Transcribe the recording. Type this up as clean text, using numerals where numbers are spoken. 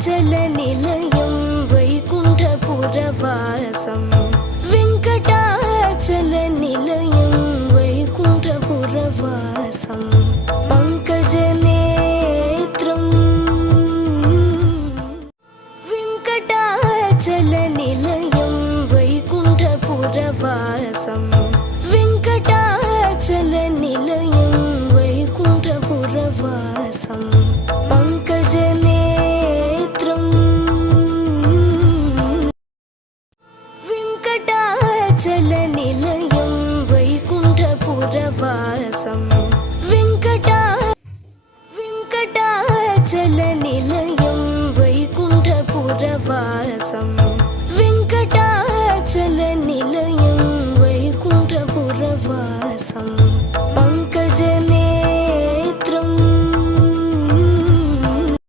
వెంకటాచలనిలయం వైకుంఠపురవాసం వెంకటాచలనిలయం వైకుంఠపురవాసం పంకజనేత్రం వెంకటాచలనిలయం వైకుంఠపురవాసం వెంకటాచలనిలయం వైకుంఠపురవాసం పంకజనేత్రం వెంకటాచలనిలయం వైకుంఠపురవాసం వెంకటాచలనిలయం వైకుంఠపురవాసం